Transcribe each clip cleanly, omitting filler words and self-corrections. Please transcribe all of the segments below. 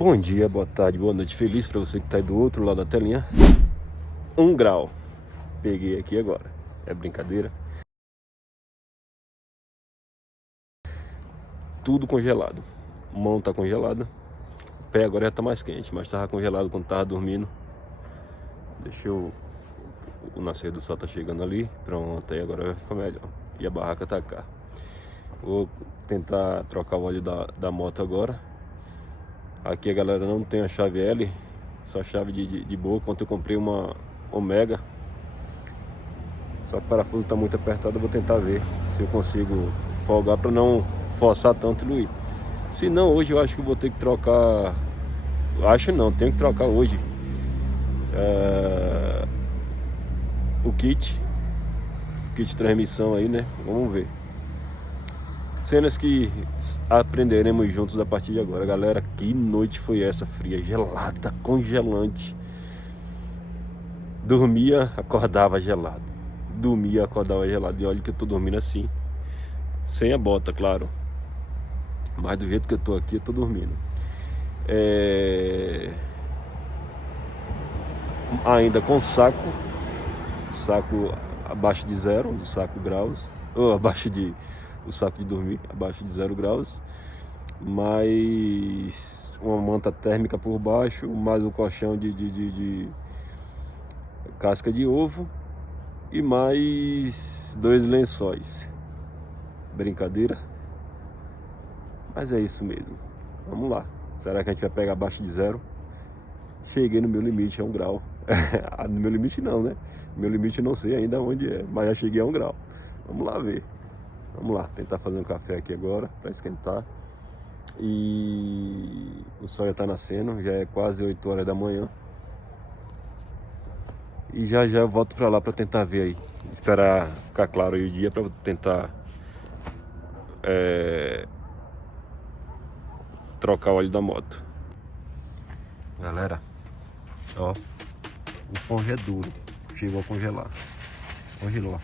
Bom dia, boa tarde, boa noite. Feliz para você que tá aí do outro lado da telinha. 1 grau. Peguei aqui agora. É brincadeira. Tudo congelado. Mão tá congelada. O pé agora já tá mais quente, mas tava congelado quando tava dormindo. Deixa eu... O nascer do sol tá chegando ali. Pronto, aí agora vai ficar melhor. E a barraca tá cá. Vou tentar trocar o óleo da moto agora. Aqui a galera não tem a chave L, só a chave de boa. Quando eu comprei uma Omega, só que o parafuso está muito apertado. Eu vou tentar ver se eu consigo folgar para não forçar tanto o ir. Se não, hoje eu acho que eu vou ter que trocar. Acho não, tenho que trocar hoje o kit de transmissão aí, né? Vamos ver. Cenas que aprenderemos juntos a partir de agora. Galera, que noite foi essa fria, gelada, congelante. Dormia, acordava gelado. Dormia, acordava gelado. E olha que eu tô dormindo assim, sem a bota, claro. Mas do jeito que eu tô aqui, eu tô dormindo. Ainda com saco abaixo de zero, do saco graus. Ou abaixo de... O saco de dormir, abaixo de 0 graus. Mais uma manta térmica por baixo. Mais um colchão de casca de ovo. E mais 2 lençóis. Brincadeira? Mas é isso mesmo. Vamos lá. Será que a gente vai pegar abaixo de zero? Cheguei no meu limite, é 1 grau. No meu limite não, né? Meu limite eu não sei ainda onde é, mas já cheguei a 1 grau. Vamos lá ver. Vamos lá, tentar fazer um café aqui agora para esquentar. E o sol já tá nascendo, já é quase 8 horas da manhã. E já eu volto para lá para tentar ver aí. Esperar ficar claro aí o dia para tentar trocar o óleo da moto. Galera, ó, o pão já é duro, chegou a congelar. Congelou.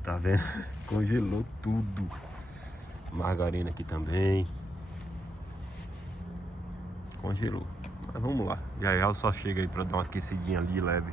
Tá vendo? Congelou tudo. Margarina aqui também. Congelou. Mas vamos lá. Já o sol chega aí pra dar uma aquecidinha ali leve.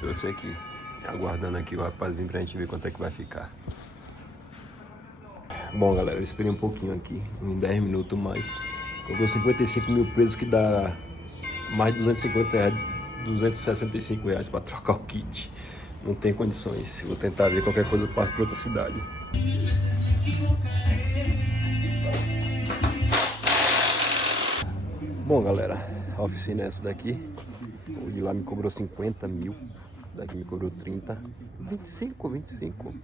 Trouxe aqui, aguardando aqui o rapazinho pra gente ver quanto é que vai ficar. Bom, galera, eu esperei um pouquinho aqui, em 10 minutos mais. Cobrou 55 mil pesos, que dá mais de 250 reais, 265 reais pra trocar o kit. Não tem condições. Vou tentar ver qualquer coisa, eu passo pra outra cidade. Bom, galera, a oficina é essa daqui. O de lá me cobrou 50 mil. Daqui me cobrou 30. 25.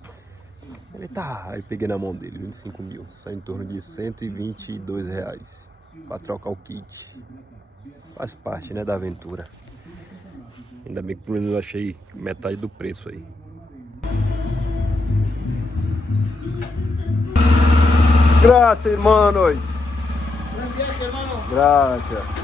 Ele tá... Aí peguei na mão dele, 25 mil. Sai em torno de 122 reais. para trocar o kit. Faz parte, né, da aventura. Ainda bem que pelo menos eu achei metade do preço aí. Graças, irmãos. Graças.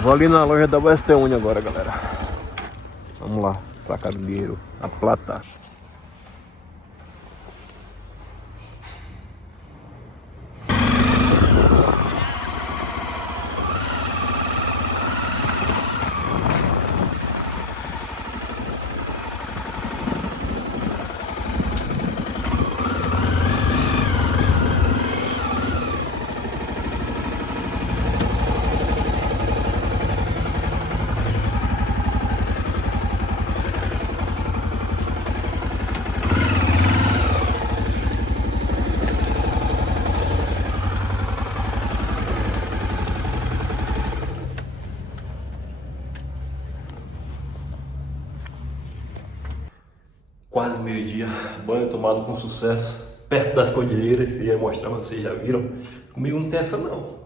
Vou ali na loja da Western Union agora, galera. Vamos lá, sacar o dinheiro, a plata. Quase meio-dia, banho tomado com sucesso, perto das cordilheiras, se ia mostrar, mas vocês já viram. Comigo não tem essa não,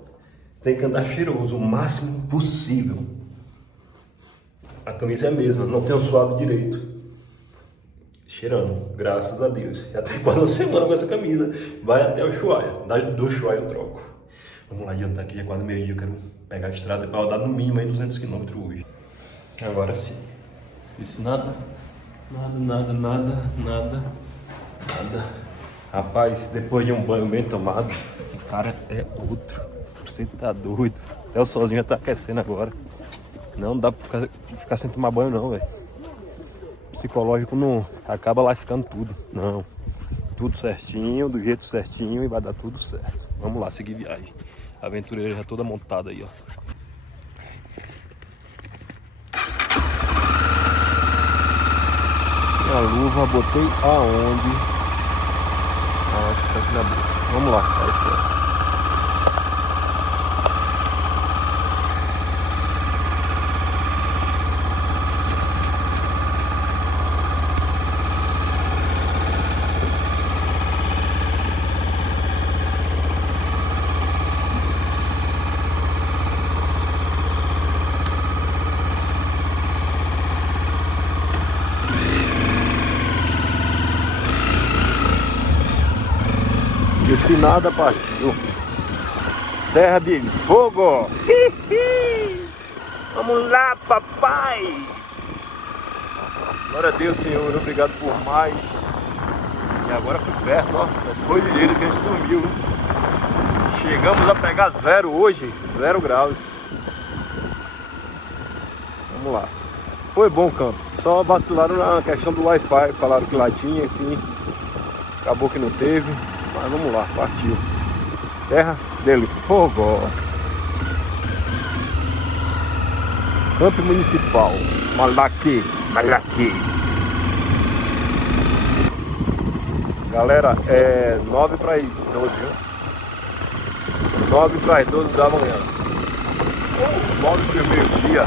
tem que andar cheiroso o máximo possível. A camisa é a mesma, não tenho suado direito. Cheirando, graças a Deus. Já tem quase uma semana com essa camisa, vai até o Ushuaia, do Ushuaia eu troco. Vamos lá adiantar aqui, já é quase meio-dia, eu quero pegar a estrada para rodar no mínimo aí 200 km hoje. Agora sim, isso nada. Nada. Rapaz, depois de um banho bem tomado, o cara é outro. Você tá doido. Até o solzinho já tá aquecendo agora. Não dá pra ficar sem tomar banho não, velho. Psicológico não acaba lascando tudo. Não. Tudo certinho, do jeito certinho e vai dar tudo certo. Vamos lá, seguir viagem. A aventureira já toda montada aí, ó. A luva, botei aonde? Ah, acho que tá aqui na bolsa. Vamos lá, cara. Esqueci nada, partiu. Terra de fogo. Vamos lá, papai. Glória a Deus, Senhor. Obrigado por mais. E agora fui perto, ó. Das cordilheiras que a gente dormiu. Chegamos a pegar 0 hoje. 0 graus. Vamos lá. Foi bom, campo. Só vacilaram na questão do Wi-Fi. Falaram que lá tinha, enfim. Acabou que não teve. Mas vamos lá, partiu. Terra dele fogo. Campo Municipal. Malaqui. Galera, é 9 para as 12, viu? 9 para as 12 da manhã. 9 para o meio-dia.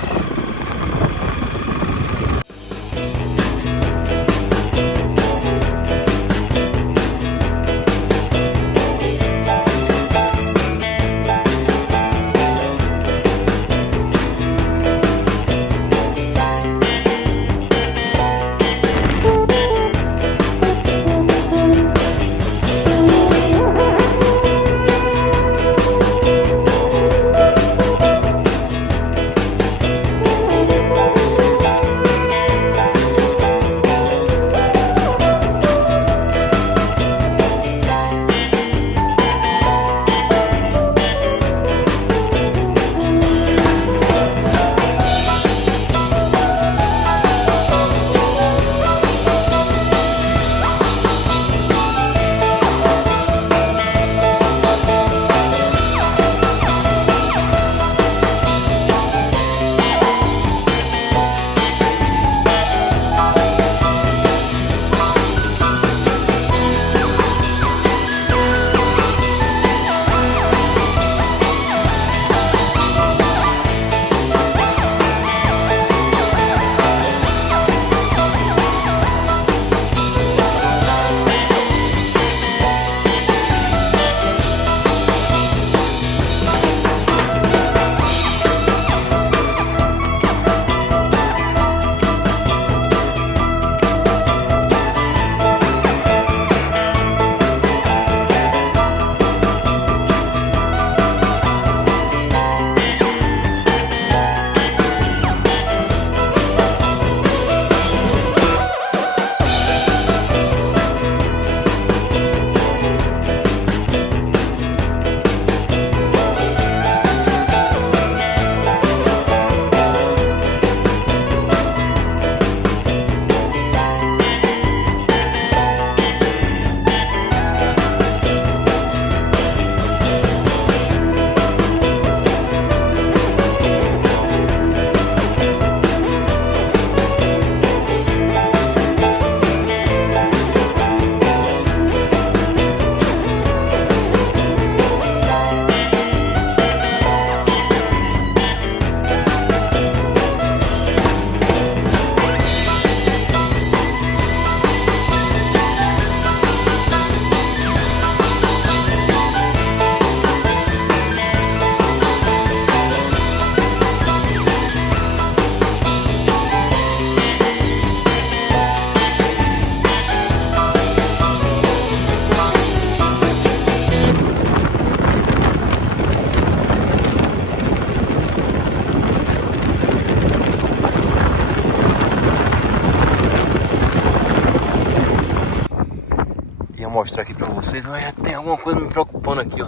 ia mostrar aqui pra vocês, mas tem alguma coisa me preocupando aqui, ó.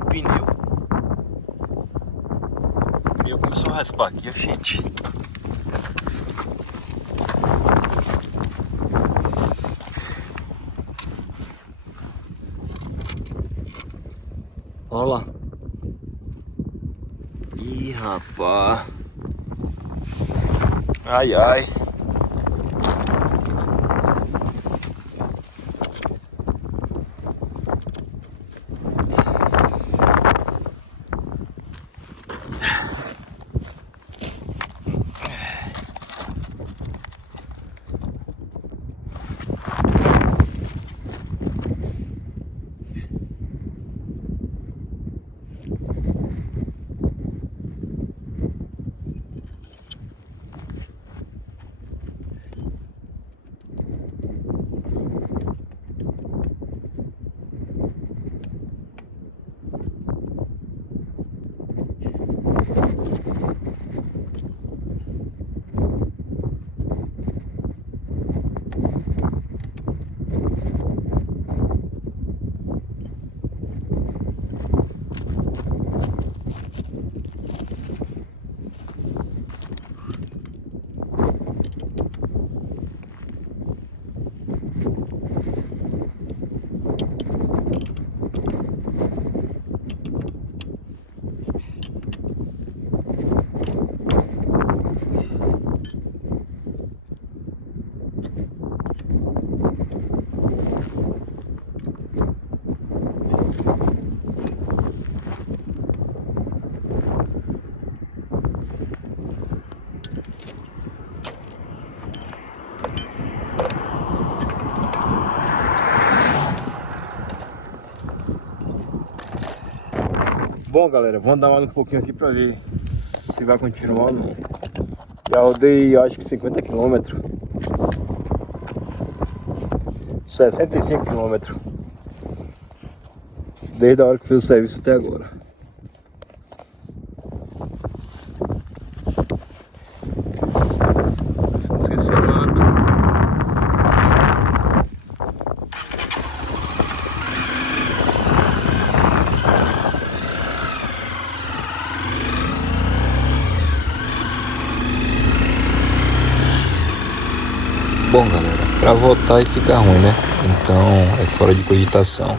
O pneu. O pneu começou a raspar aqui, gente. Olha lá. Ih, rapaz. Ai, ai. Bom, galera, vamos dar mais um pouquinho aqui pra ver se vai continuar ou não. Já rodei, acho que 50 km. 65 km. Desde a hora que fiz o serviço até agora. Se não esquecer nada. Bom, galera, pra voltar e ficar ruim, né? Então é fora de cogitação.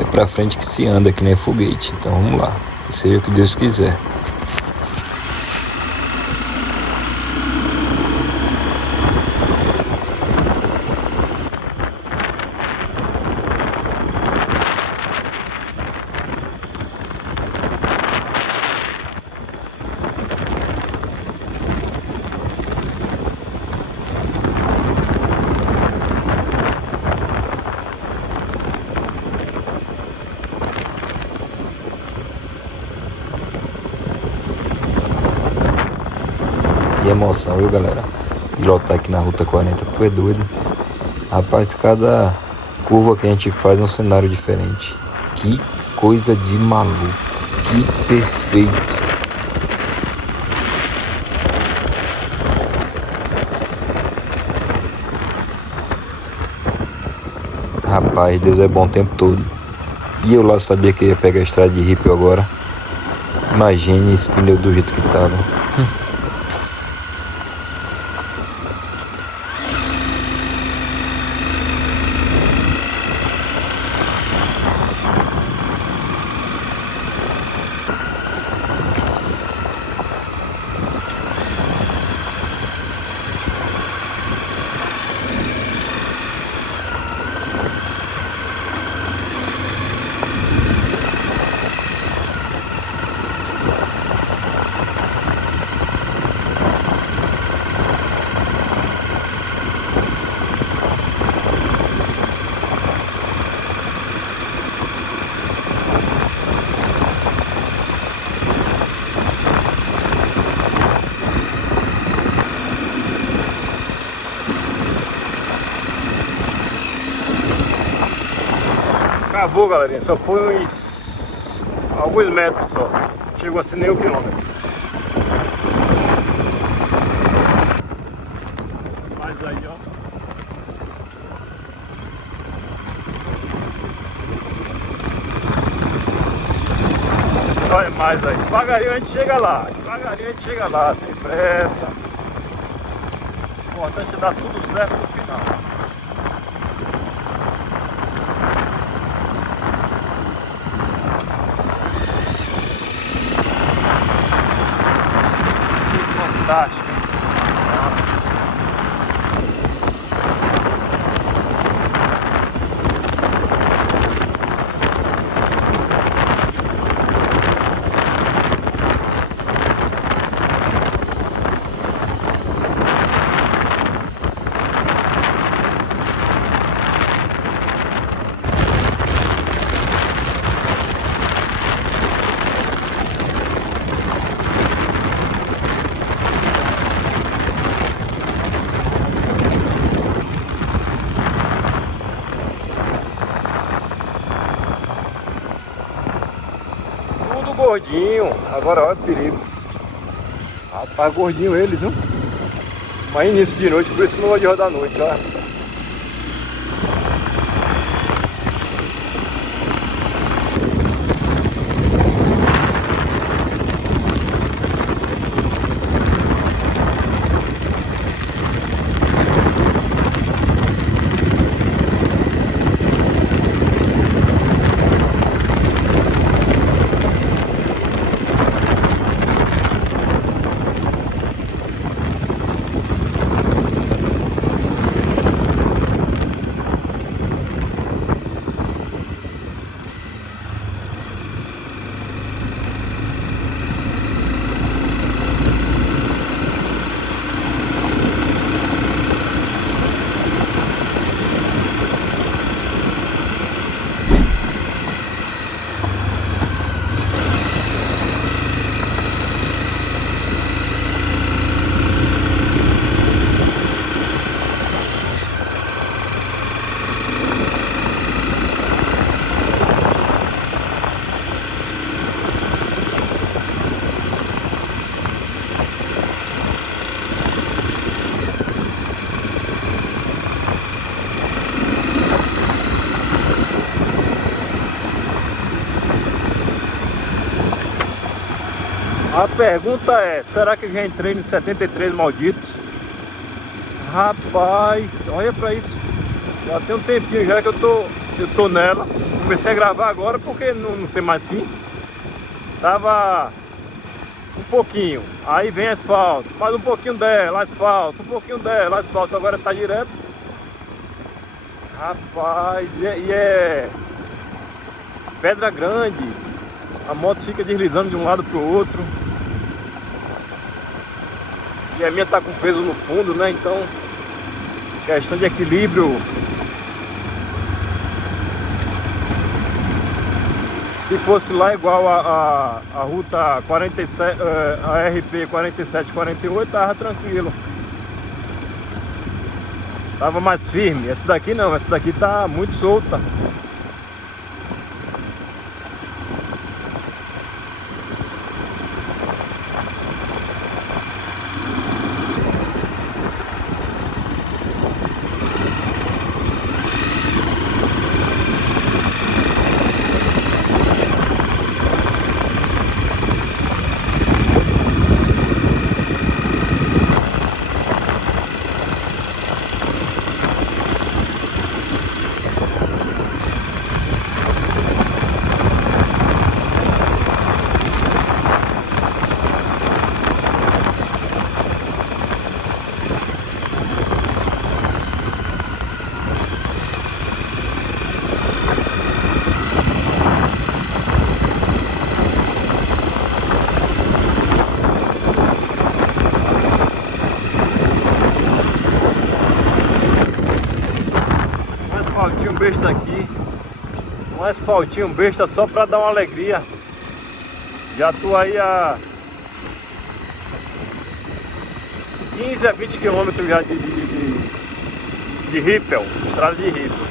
É pra frente que se anda, que nem foguete. Então vamos lá, que seja o que Deus quiser. Que emoção, viu, galera? Pilotar aqui na Ruta 40, tu é doido. Rapaz, cada curva que a gente faz é um cenário diferente. Que coisa de maluco. Que perfeito. Rapaz, Deus é bom o tempo todo. E eu lá sabia que ia pegar a estrada de Ripio agora. Imagine esse pneu do jeito que tava. Acabou, galerinha, só foi uns alguns metros só. Chegou assim nem um quilômetro. Mas mais aí, ó. Olha mais aí, devagarinho a gente chega lá, sem pressa. O importante é dar tudo certo no final. Que fantástico. Gordinho, agora olha o perigo. Rapaz, gordinho eles, viu? Mas início de noite, por isso que não vou de rodar à noite, ó. A pergunta é, será que eu já entrei nos 73 malditos? Rapaz, olha pra isso. Já tem um tempinho já que eu tô nela. Comecei a gravar agora porque não tem mais fim. Tava um pouquinho, aí vem asfalto, mais um pouquinho dela, asfalto, um pouquinho dela, asfalto, agora tá direto. Rapaz, e é pedra grande. A moto fica deslizando de um lado pro outro. E a minha tá com peso no fundo, né? Então, questão de equilíbrio. Se fosse lá igual a ruta 47, a RP 4748, tava tranquilo. Tava mais firme. Essa daqui não, essa daqui tá muito solta. asfaltinho besta aqui. Um asfaltinho besta só pra dar uma alegria. Já tô aí a 15 a 20 km já de Rippel, estrada de Rippel.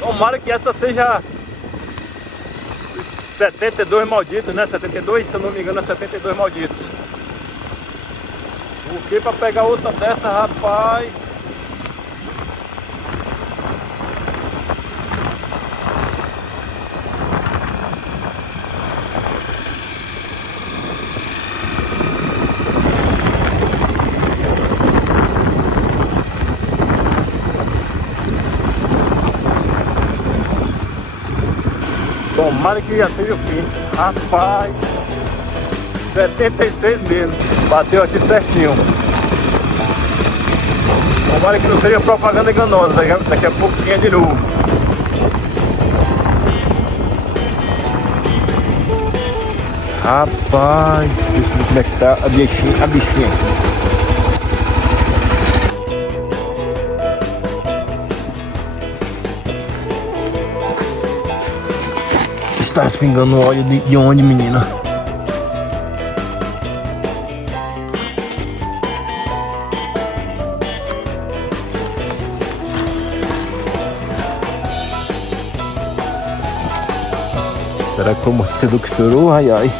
Tomara que essa seja 72 malditos, né? 72, se eu não me engano, é 72 malditos. Porque pra pegar outra dessa, rapaz, Tomara que já seja o fim. Rapaz, 76 mesmo. Bateu aqui certinho. Tomara que não seja propaganda enganosa. Daqui a pouco tinha de novo. Rapaz, deixa eu ver como é que tá a bichinha aqui. Está espingando óleo de onde, menina? Será que foi o amortecedor que estourou? Ai, ai.